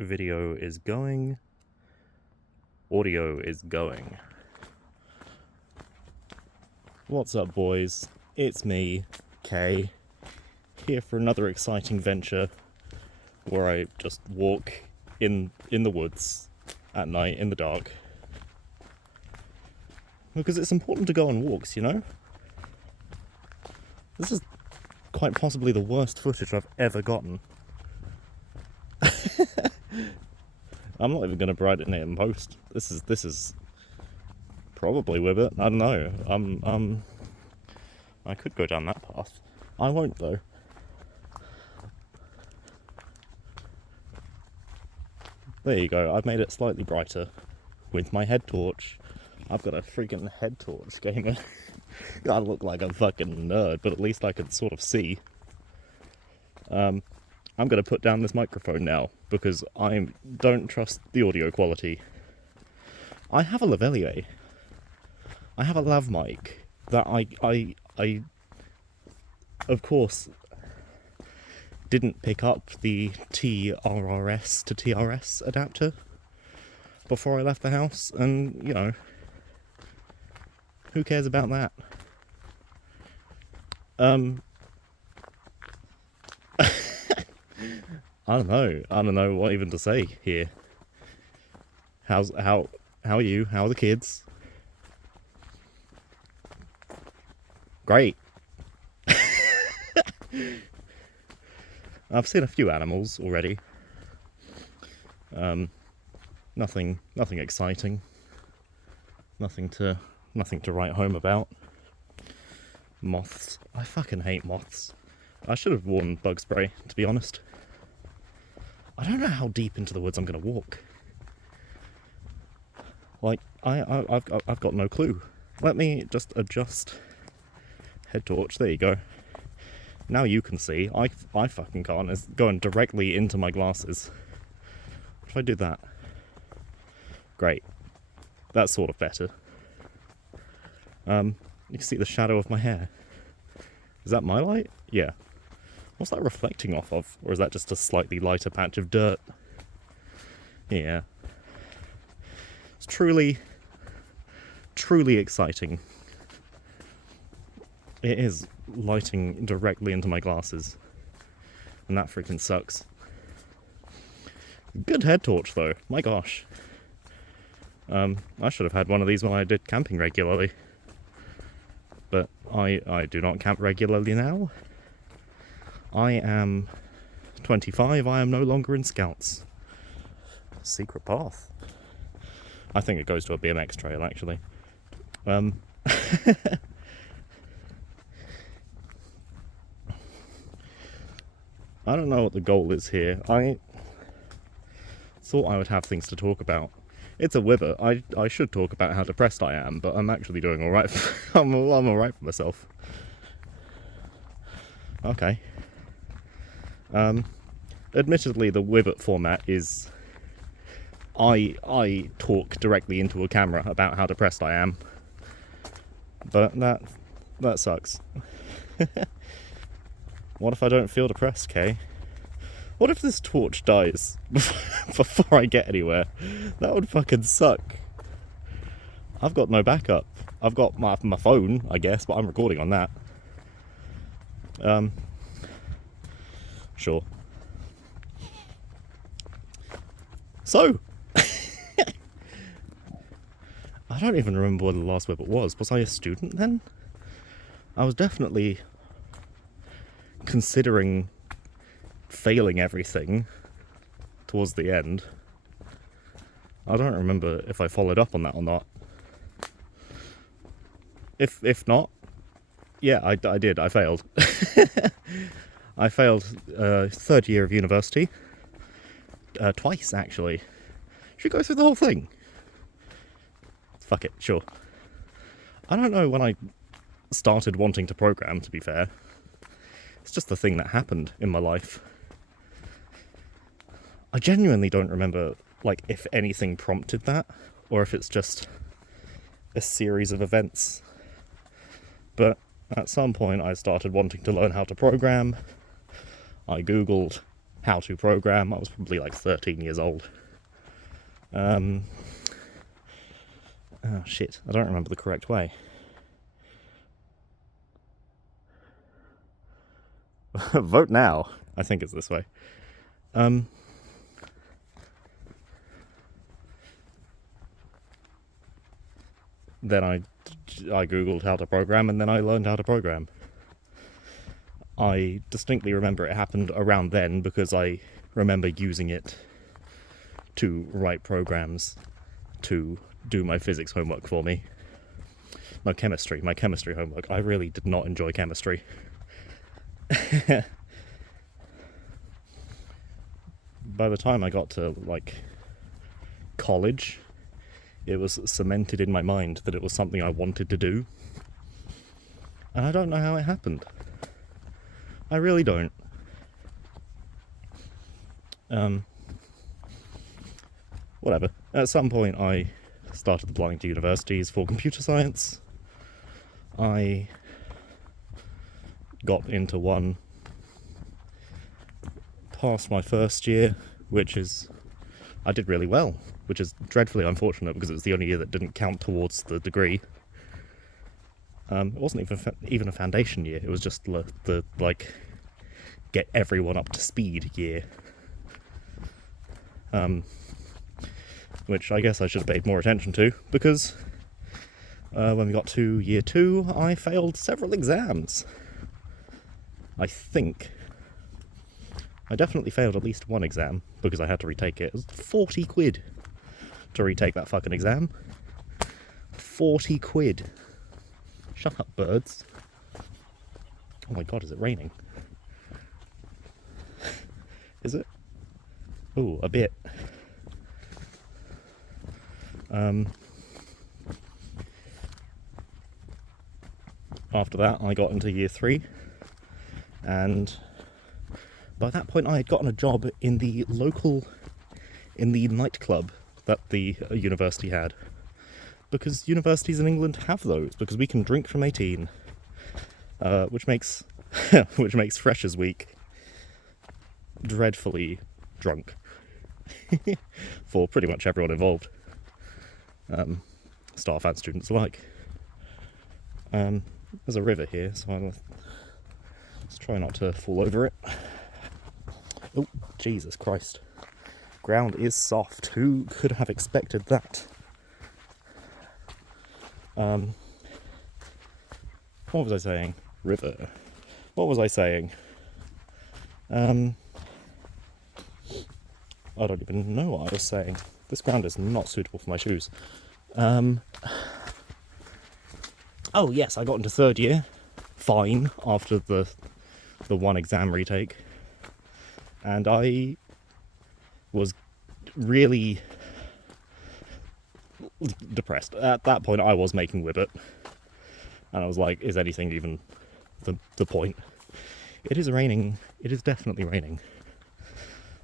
Video is going. Audio is going. What's up, boys? It's me, Kay, here for another exciting venture where I just walk in the woods at night in the dark. Because it's important to go on walks, you know? This is quite possibly the worst footage I've ever gotten. I'm not even going to brighten it in post. This is probably Wibut. I don't know. I could go down that path. I won't though. There you go. I've made it slightly brighter with my head torch. I've got a freaking head torch, gamer. I look like a fucking nerd, but at least I can sort of see. I'm going to put down this microphone now, because I don't trust the audio quality. I have a lavalier. I have a lav mic that I of course, didn't pick up the TRRS to TRS adapter before I left the house, and, you know, who cares about that? I don't know what even to say here. How are you? How are the kids? Great. I've seen a few animals already. Nothing exciting. Nothing to write home about. Moths. I fucking hate moths. I should have worn bug spray, to be honest. I don't know how deep into the woods I'm going to walk. Like, I've got no clue. Let me just adjust head torch. There you go. Now you can see. I fucking can't. It's going directly into my glasses. What if I do that? Great. That's sort of better. You can see the shadow of my hair. Is that my light? Yeah. What's that reflecting off of? Or is that just a slightly lighter patch of dirt? Yeah. It's truly exciting. It is lighting directly into my glasses. And that freaking sucks. Good head torch though, my gosh. I should have had one of these when I did camping regularly. But I do not camp regularly now. I am 25, I am no longer in Scouts. Secret path. I think it goes to a BMX trail, actually. I don't know what the goal is here. I thought I would have things to talk about. It's a Wibut. I should talk about how depressed I am, but I'm actually doing alright. I'm alright for myself. Okay. Admittedly, the Wibut format is I talk directly into a camera about how depressed I am, but that sucks. What if I don't feel depressed, Kay? What if this torch dies before I get anywhere? That would fucking suck. I've got no backup. I've got my phone, I guess, but I'm recording on that. Sure. So, I don't even remember what the last Wibut was. Was I a student then? I was definitely considering failing everything towards the end. I don't remember if I followed up on that or not. If not, yeah, I did. I failed. I failed third year of university. Twice, actually. Should we go through the whole thing? Fuck it, sure. I don't know when I started wanting to program, to be fair. It's just the thing that happened in my life. I genuinely don't remember, like, if anything prompted that, or if it's just a series of events. But at some point I started wanting to learn how to program. I googled how to program. I was probably like 13 years old. Oh shit, I don't remember the correct way. Vote now. I think it's this way. Then I googled how to program, and then I learned how to program. I distinctly remember it happened around then because I remember using it to write programs to do my physics homework for me. No, chemistry. My chemistry homework. I really did not enjoy chemistry. By the time I got to, like, college, it was cemented in my mind that it was something I wanted to do. And I don't know how it happened. I really don't. Whatever. At some point I started applying to universities for computer science. I got into one, passed my first year, I did really well, which is dreadfully unfortunate because it was the only year that didn't count towards the degree. It wasn't even a foundation year, it was just the get everyone up to speed year. Which I guess I should have paid more attention to, because when we got to year 2, I failed several exams. I think. I definitely failed at least one exam, because I had to retake it. It was 40 quid to retake that fucking exam. 40 quid. Shut up, birds. Oh my god, is it raining? Is it? Ooh, a bit. After that, I got into year 3, and by that point I had gotten a job in the nightclub that the university had. Because universities in England have those, because we can drink from 18, which makes Freshers Week dreadfully drunk for pretty much everyone involved, staff and students alike. There's a river here, so let's try not to fall over it. Oh, Jesus Christ. Ground is soft. Who could have expected that? What was I saying? River. What was I saying? I don't even know what I was saying. This ground is not suitable for my shoes. Oh yes, I got into 3rd year, fine, after the one exam retake. And I was really depressed. At that point I was making Wibut. And I was like, is anything even the point? It is raining. It is definitely raining.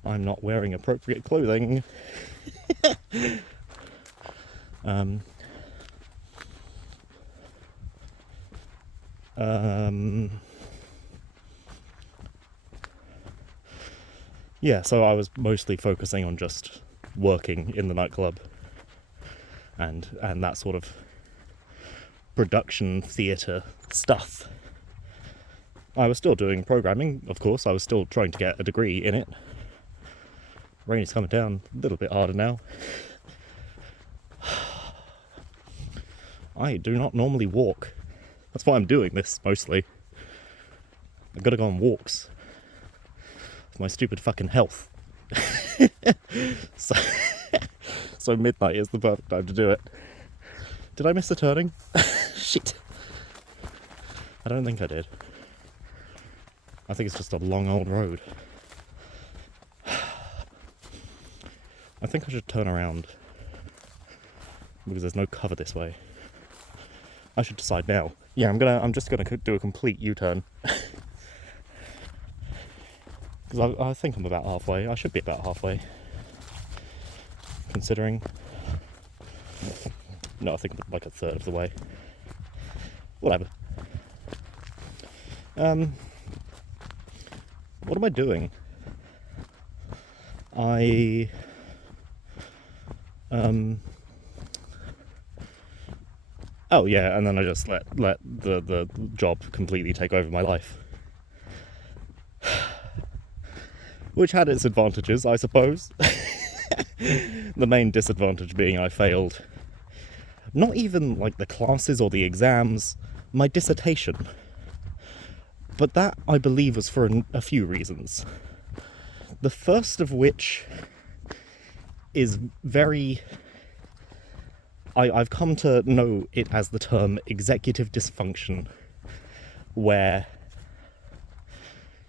I'm not wearing appropriate clothing. Yeah, so I was mostly focusing on just working in the nightclub and that sort of production theatre stuff. I was still doing programming, of course. I was still trying to get a degree in it. Rain is coming down a little bit harder now. I do not normally walk. That's why I'm doing this, mostly. I've got to go on walks. For my stupid fucking health. So midnight is the perfect time to do it. Did I miss a turning? Shit. I don't think I did. I think it's just a long old road. I think I should turn around, because there's no cover this way. I should decide now. Yeah, I'm just gonna do a complete U-turn. Because I think I'm about halfway. I should be about halfway. Considering... No, I think I'm like a third of the way. Whatever. What am I doing? I oh yeah, and then I just let the job completely take over my life, which had its advantages, I suppose. The main disadvantage being I failed not even like the classes or the exams, my dissertation. But that, I believe, was for a few reasons. The first of which is very... I've come to know it as the term executive dysfunction, where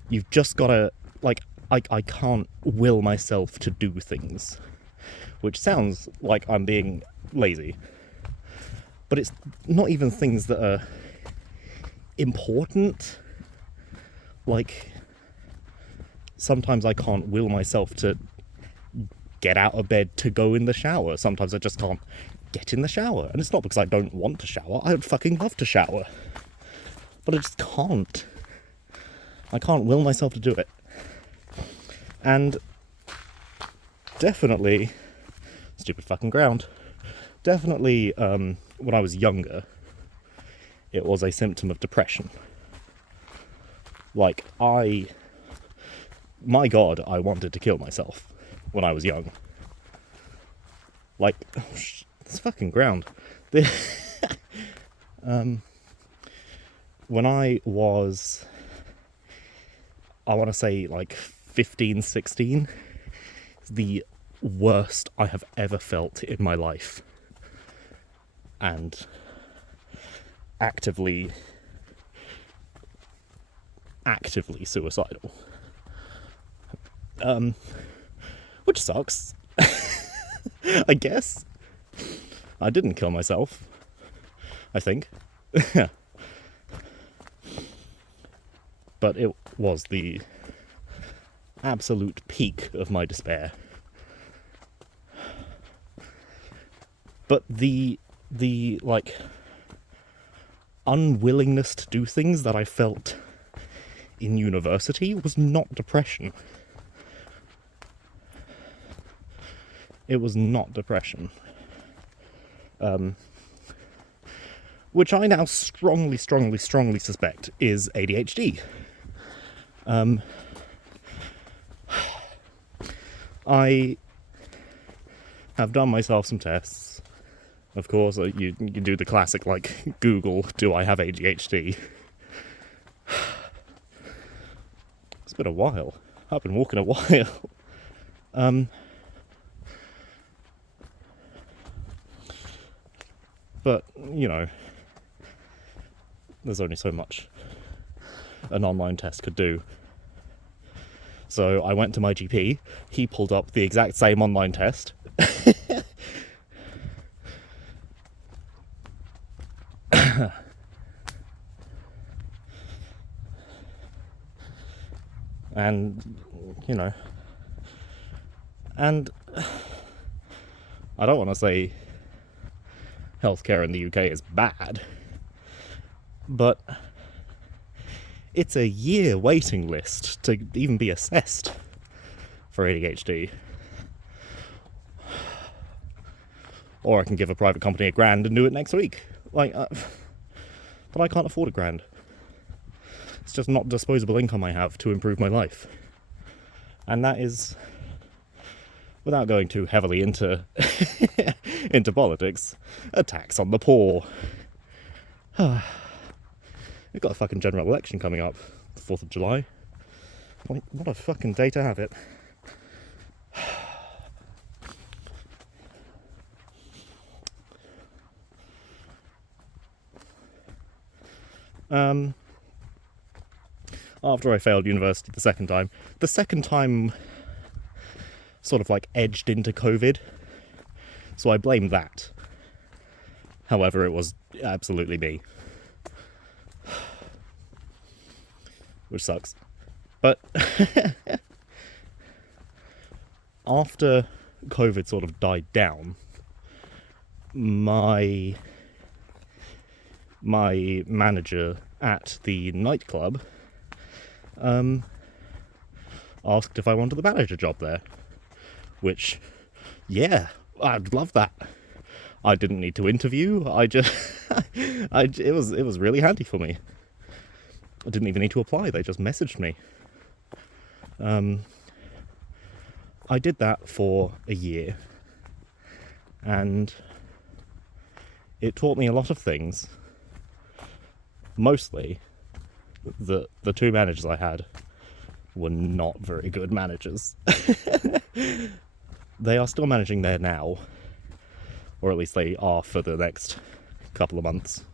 you've just got to... Like, I can't will myself to do things, which sounds like I'm being lazy. But it's not even things that are important. Like, sometimes I can't will myself to get out of bed to go in the shower. Sometimes I just can't get in the shower. And it's not because I don't want to shower. I would fucking love to shower. But I just can't. I can't will myself to do it. And definitely... Stupid fucking ground. Definitely, when I was younger, it was a symptom of depression. Like, my God, I wanted to kill myself when I was young. Like, this fucking ground. When I was, I want to say like 15, 16, the worst I have ever felt in my life. And actively suicidal. Which sucks. I guess. I didn't kill myself, I think. But it was the absolute peak of my despair. But the like unwillingness to do things that I felt in university was not depression. It was not depression. Which I now strongly suspect is ADHD. I have done myself some tests. Of course, you do the classic, like, Google, do I have ADHD? It's been a while. I've been walking a while. But, you know, there's only so much an online test could do. So I went to my GP, he pulled up the exact same online test. And, you know, and I don't want to say healthcare in the UK is bad, but it's a year waiting list to even be assessed for ADHD. Or I can give a private company $1,000 and do it next week. Like, but I can't afford $1,000. It's just not disposable income I have to improve my life. And that is, without going too heavily into into politics, a tax on the poor. We've got a fucking general election coming up, the 4th of July. Like, what a fucking day to have it. After I failed university the second time sort of like edged into COVID, so I blame that. However, it was absolutely me. Which sucks. But after COVID sort of died down, my manager at the nightclub asked if I wanted the manager job there. which, yeah, I'd love that. I didn't need to interview. I just, it was really handy for me. I didn't even need to apply. They just messaged me. I did that for a year, and it taught me a lot of things. Mostly, the two managers I had were not very good managers. They are still managing there now, or at least they are for the next couple of months,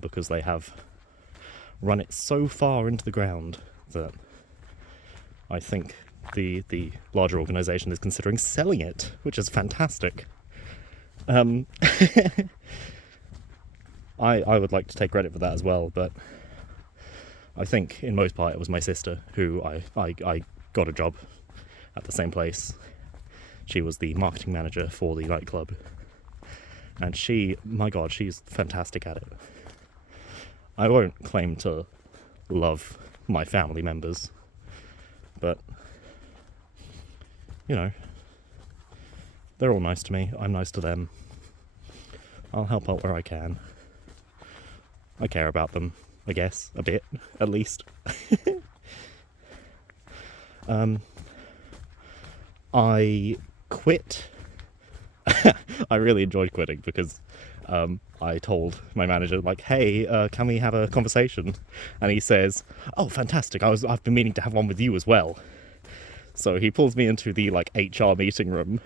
because they have run it so far into the ground that I think the larger organisation is considering selling it, which is fantastic. I would like to take credit for that as well, but I think in most part it was my sister who I got a job at the same place. She was the marketing manager for the nightclub, and she, my god, she's fantastic at it. I won't claim to love my family members, but, you know, they're all nice to me, I'm nice to them. I'll help out where I can. I care about them, I guess, a bit, at least. I quit. I really enjoyed quitting because I told my manager, like, hey, can we have a conversation? And he says, oh, fantastic, I've been meaning to have one with you as well. So he pulls me into the, like, HR meeting room,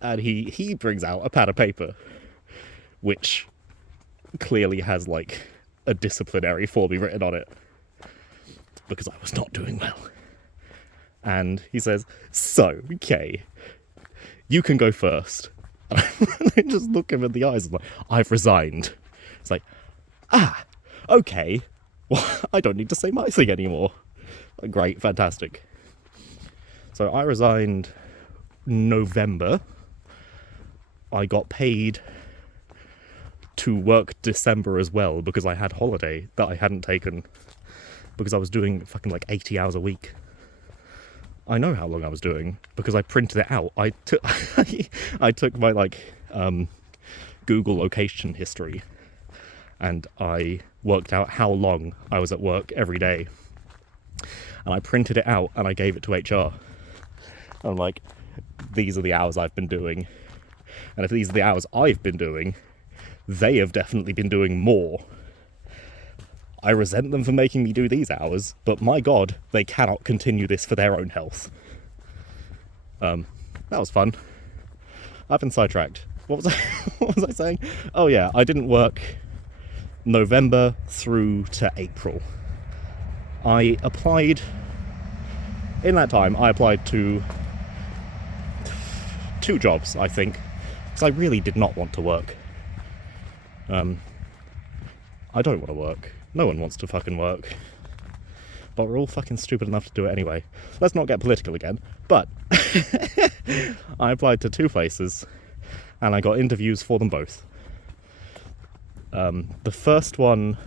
and he brings out a pad of paper, which clearly has, like, a disciplinary for me written on it, because I was not doing well. And he says, so, okay, you can go first. And I just look him in the eyes and I'm like, I've resigned. It's like, okay, well, I don't need to say my thing anymore. Like, great, fantastic. So I resigned November. I got paid to work December as well because I had holiday that I hadn't taken because I was doing fucking like 80 hours a week. I know how long I was doing because I printed it out. I took my like Google location history and I worked out how long I was at work every day, and I printed it out and I gave it to HR. I'm like, these are the hours I've been doing, and if these are the hours I've been doing, they have definitely been doing more. I resent them for making me do these hours, but my god, they cannot continue this for their own health. That was fun. I've been sidetracked. What was I saying? Oh yeah, I didn't work November through to April. I applied, in that time, I applied to 2 jobs, I think, because I really did not want to work. I don't want to work. No one wants to fucking work. But we're all fucking stupid enough to do it anyway. Let's not get political again. But I applied to 2 places and I got interviews for them both. The first one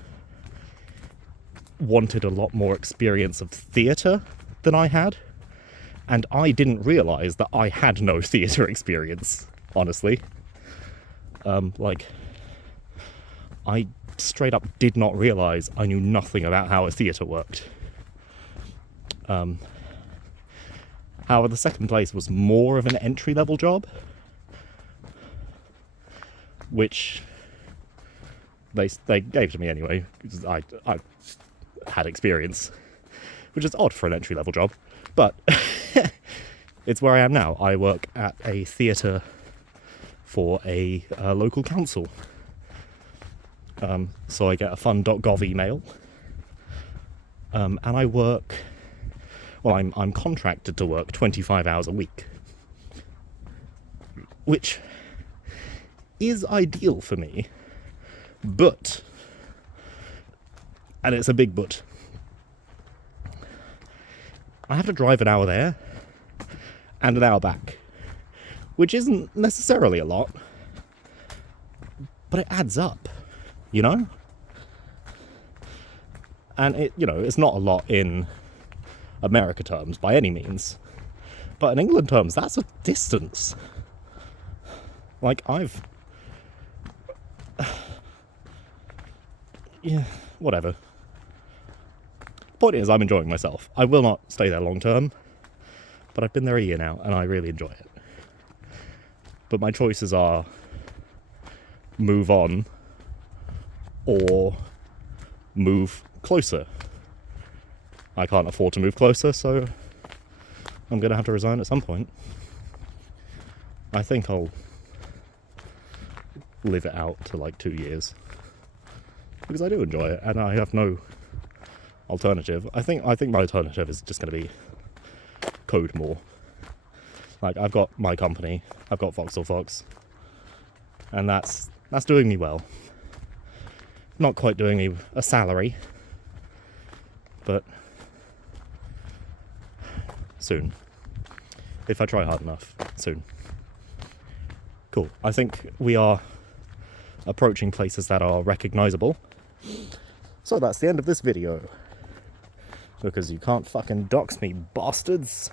wanted a lot more experience of theatre than I had, and I didn't realise that I had no theatre experience, honestly. I straight up did not realise I knew nothing about how a theatre worked. However, the second place was more of an entry-level job, which they gave to me anyway, because I had experience, which is odd for an entry-level job, but it's where I am now. I work at a theatre for a local council. So I get a fun.gov email, and I work, well, I'm contracted to work 25 hours a week, which is ideal for me, but, and it's a big but, I have to drive an hour there and an hour back, which isn't necessarily a lot, but it adds up. You know? And it's not a lot in America terms by any means, But in England terms, that's a distance. Like, yeah, whatever. Point is, I'm enjoying myself. I will not stay there long term, but I've been there a year now, and I really enjoy it. But my choices are move on or move closer. I can't afford to move closer, so I'm going to have to resign at some point. I think I'll live it out to like 2 years, because I do enjoy it, and I have no alternative. I think my alternative is just going to be code more. Like, I've got my company, I've got Voxel Fox, and that's doing me well. Not quite doing me a salary, but soon. If I try hard enough, soon. Cool. I think we are approaching places that are recognisable. So that's the end of this video. Because you can't fucking dox me, bastards.